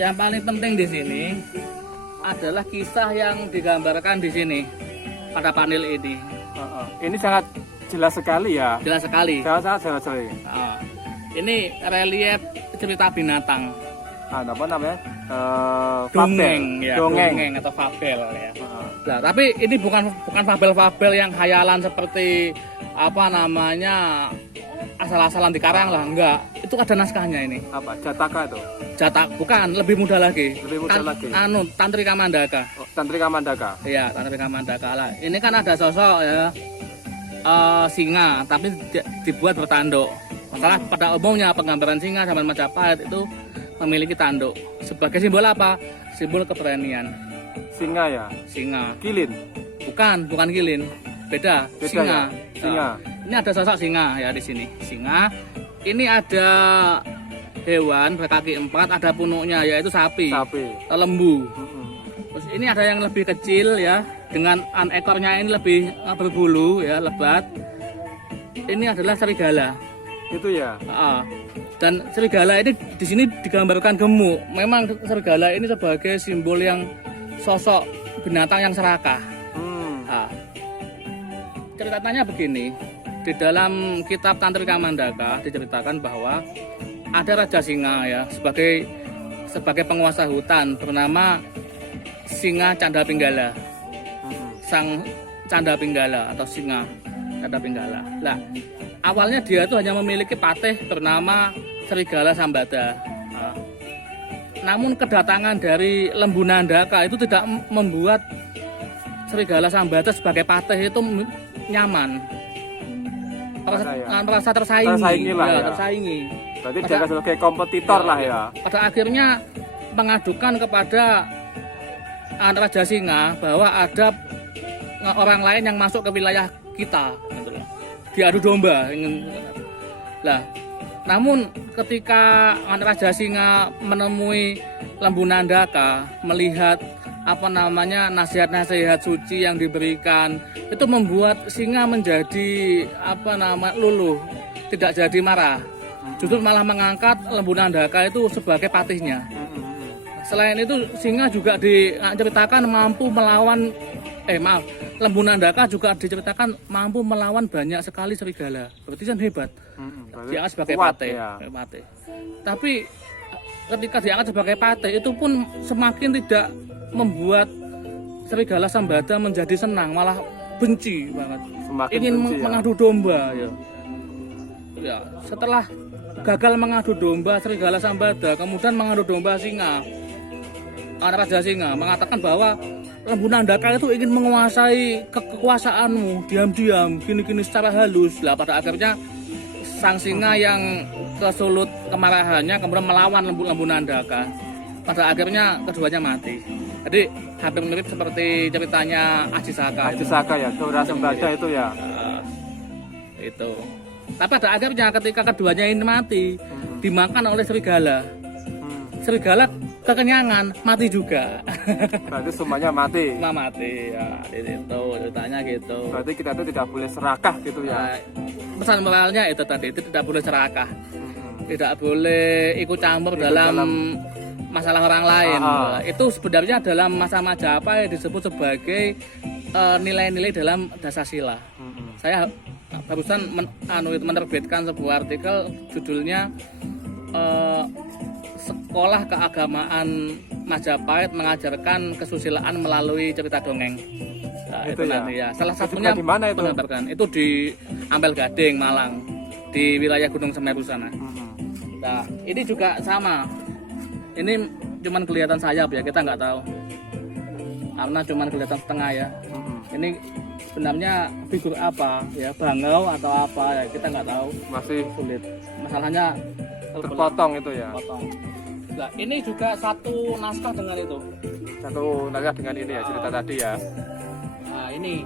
Yang paling penting di sini adalah kisah yang digambarkan di sini pada panel ini. Ini sangat jelas sekali ya. Jelas sekali. Sangat jelas sekali. Ini relief cerita binatang. Apa namanya? Dongeng, ya, dongeng atau fabel ya. Nah, tapi ini bukan fabel-fabel yang khayalan seperti apa namanya asal-asalan dikarang lah, enggak. Itu ada naskahnya ini. Apa? Jataka itu? Bukan, lebih mudah lagi. Lebih mudah lagi. Tantrika Mandaka. Oh, Tantrika Mandaka. Iya, Tantrika Mandaka lah. Ini kan ada sosok ya singa, tapi dibuat bertanduk. Masalah pada umumnya penggambaran singa zaman Majapahit itu memiliki tanduk. Sebagai simbol apa? Simbol keberanian. Singa ya? Singa. Kilin? Bukan kilin. Beda singa. Ya? Singa. Ini ada sosok singa ya di sini. Singa. Ini ada hewan berkaki 4, ada punuknya yaitu sapi. Lembu. Terus ini ada yang lebih kecil ya, dengan ekornya ini lebih berbulu ya, lebat. Ini adalah serigala. Itu ya. Dan serigala ini di sini digambarkan gemuk. Memang serigala ini sebagai simbol yang sosok binatang yang serakah. Ceritanya begini, di dalam kitab Tantrika Mandaka diceritakan bahwa ada Raja Singa ya, sebagai penguasa hutan bernama Singa Canda Pinggala. Sang Canda Pinggala atau Singa Canda Pinggala. Nah, awalnya dia itu hanya memiliki patih bernama Serigala Sambada. Namun kedatangan dari Lembu Nandaka itu tidak membuat Serigala Sambada sebagai patih itu nyaman. Merasa tersaingi. Tersaingi. Berarti dia sebagai kompetitor lah ya. Pada akhirnya mengadukan kepada Raja Singa bahwa ada orang lain yang masuk ke wilayah kita, gitu. Diadu domba. Lah, namun ketika Raja Singa menemui Lembu Nandaka, melihat nasihat-nasihat suci yang diberikan, itu membuat singa menjadi luluh, tidak jadi marah. Justru malah mengangkat Lembu Nandaka itu sebagai patihnya. Selain itu singa juga diceritakan mampu melawan Lembu Nandaka juga diceritakan mampu melawan banyak sekali serigala. Berarti kan hebat. Diangkat sebagai patih. Ya. Tapi ketika diangkat sebagai patih itu pun semakin tidak membuat Serigala Sambada menjadi senang, malah benci banget. Ingin mengadu domba ya. Ya, setelah gagal mengadu domba Serigala Sambada, kemudian mengadu domba singa. Raja Singa mengatakan bahwa Lembu Nandaka itu ingin menguasai kekuasaanmu diam-diam, gini-gini secara halus. Lah pada akhirnya sang singa yang kesulut kemarahannya kemudian melawan Lembu Nandaka. Pada akhirnya keduanya mati. Jadi hampir mirip seperti ceritanya Aji Saka. Aji Saka ya, Dora Sembada itu ya. Itu. Tapi pada akhirnya ketika keduanya ini mati, dimakan oleh serigala. Serigala kekenyangan, mati juga. Berarti semuanya mati. Semua mati ya, itu ceritanya gitu. Berarti kita itu tidak boleh serakah gitu ya. Pesan moralnya itu tadi, itu tidak boleh serakah. Tidak boleh ikut campur dalam masalah orang lain. Itu sebenarnya dalam masa Majapahit disebut sebagai nilai-nilai dalam Dasasila. Saya barusan menerbitkan sebuah artikel judulnya Sekolah Keagamaan Majapahit mengajarkan kesusilaan melalui cerita dongeng. Nah, itu nanti ya. Salah satunya di mana itu? Itu di Ampel Gading, Malang, di wilayah Gunung Semeru sana. Nah, ini juga sama. Ini cuman kelihatan sayap ya, kita nggak tahu. Karena cuman kelihatan setengah ya. Ini sebenarnya figur apa ya, bangau atau apa ya, kita nggak tahu. Masih sulit. Masalahnya terpotong itu ya. Terpotong. Nah, ini juga satu naskah dengan itu. Satu naskah dengan ini ya, cerita tadi ya. Nah, ini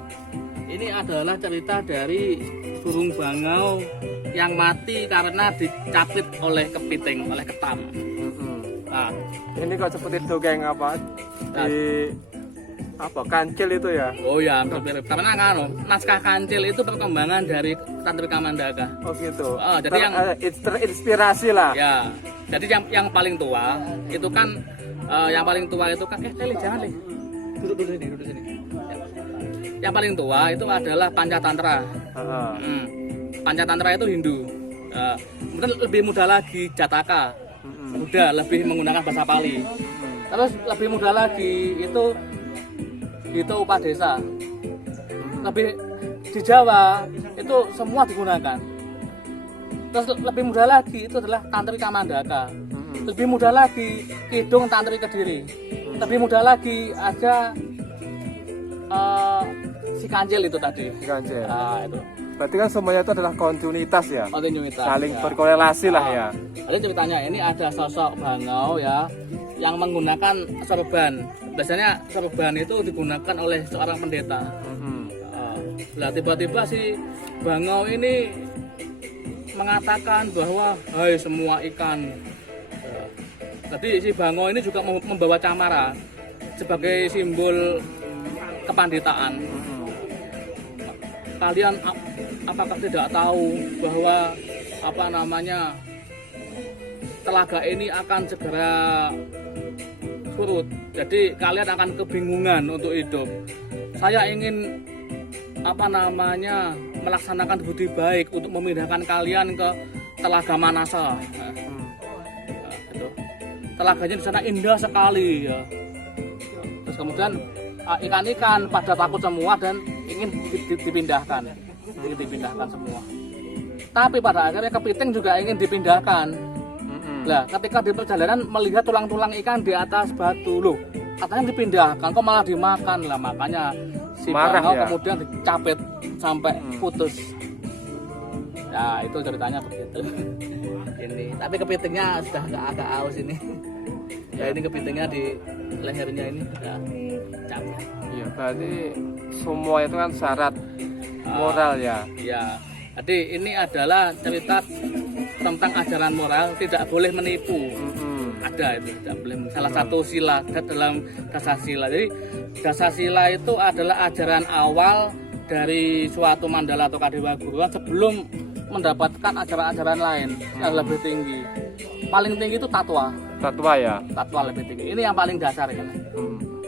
adalah cerita dari burung bangau yang mati karena dicapit oleh kepiting, oleh ketam. Nah, ini kok seperti dongeng apa? Kancil itu ya? Oh ya, mirip. Karena kan naskah Kancil itu perkembangan dari Tantrika Mandaka. Oh gitu. Jadi yang terinspirasi lah. Ya. Jadi yang paling tua itu kan Yang paling tua itu kan Lili jangan Lili. Duduk sini. Yang paling tua itu adalah Pancatantra. Pancatantra itu Hindu. Kemudian lebih muda lagi Jataka. Muda, lebih menggunakan bahasa Pali. Terus lebih muda lagi itu Upadesa. Lebih di Jawa itu semua digunakan. Terus lebih muda lagi itu adalah Tantri Kamandaka. Lebih muda lagi Kidung Tantri Kediri. Lebih muda lagi ada si Kancil itu tadi. Si Kancil. Itu. Berarti kan semuanya itu adalah kontinuitas ya. Kontinuitas. Saling ya. berkorelasi lah ya. Jadi ceritanya ini ada sosok bangau ya yang menggunakan sorban. Biasanya sorban itu digunakan oleh seorang pendeta. Lah tiba-tiba si bangau ini mengatakan bahwa hai semua ikan. Tadi si bangau ini juga membawa camara sebagai simbol kepanditaan. Kalian apakah tidak tahu bahwa telaga ini akan segera surut. Jadi kalian akan kebingungan untuk hidup. Saya ingin melaksanakan budi baik untuk memindahkan kalian ke Telaga Manasa. Gitu. Telaganya di sana indah sekali ya. Terus kemudian ikan-ikan pada takut semua dan ingin dipindahkan semua. Tapi pada akhirnya kepiting juga ingin dipindahkan. Lah, ketika di perjalanan melihat tulang-tulang ikan di atas batu, loh, katanya dipindahkan, kok malah dimakan lah, makanya si bangau kemudian dicapit sampai putus. Nah, itu ceritanya begitu. Ini, tapi kepitingnya sudah agak aus ini. Ya ini kepitingnya di lehernya ini sudah capit. Iya, berarti semua itu kan syarat moral ya. Ya, jadi ini adalah cerita tentang ajaran moral, tidak boleh menipu. Ada itu, tidak boleh. Salah satu sila dalam Dasasila. Jadi Dasasila itu adalah ajaran awal dari suatu mandala atau kadewa guruan sebelum mendapatkan ajaran-ajaran lain yang lebih tinggi. Paling tinggi itu tatwa. Tatwa ya. Tatwa lebih tinggi. Ini yang paling dasar ya.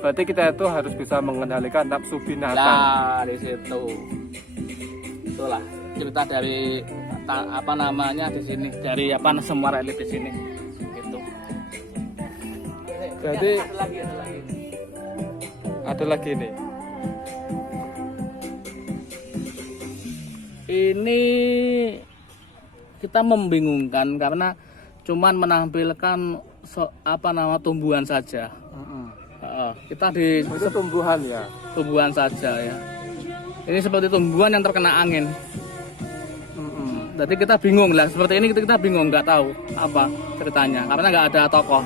Berarti kita itu harus bisa mengendalikan nafsu binatang. Nah, di situ. Itulah cerita dari di sini, dari semua relik di sini. Gitu. Jadi ada lagi nih. Ini kita membingungkan karena cuman menampilkan tumbuhan saja. Kita itu tumbuhan ya. Tumbuhan saja ya. Ini seperti tumbuhan yang terkena angin. Jadi kita bingung lah, seperti ini kita bingung, nggak tahu apa ceritanya karena nggak ada tokoh.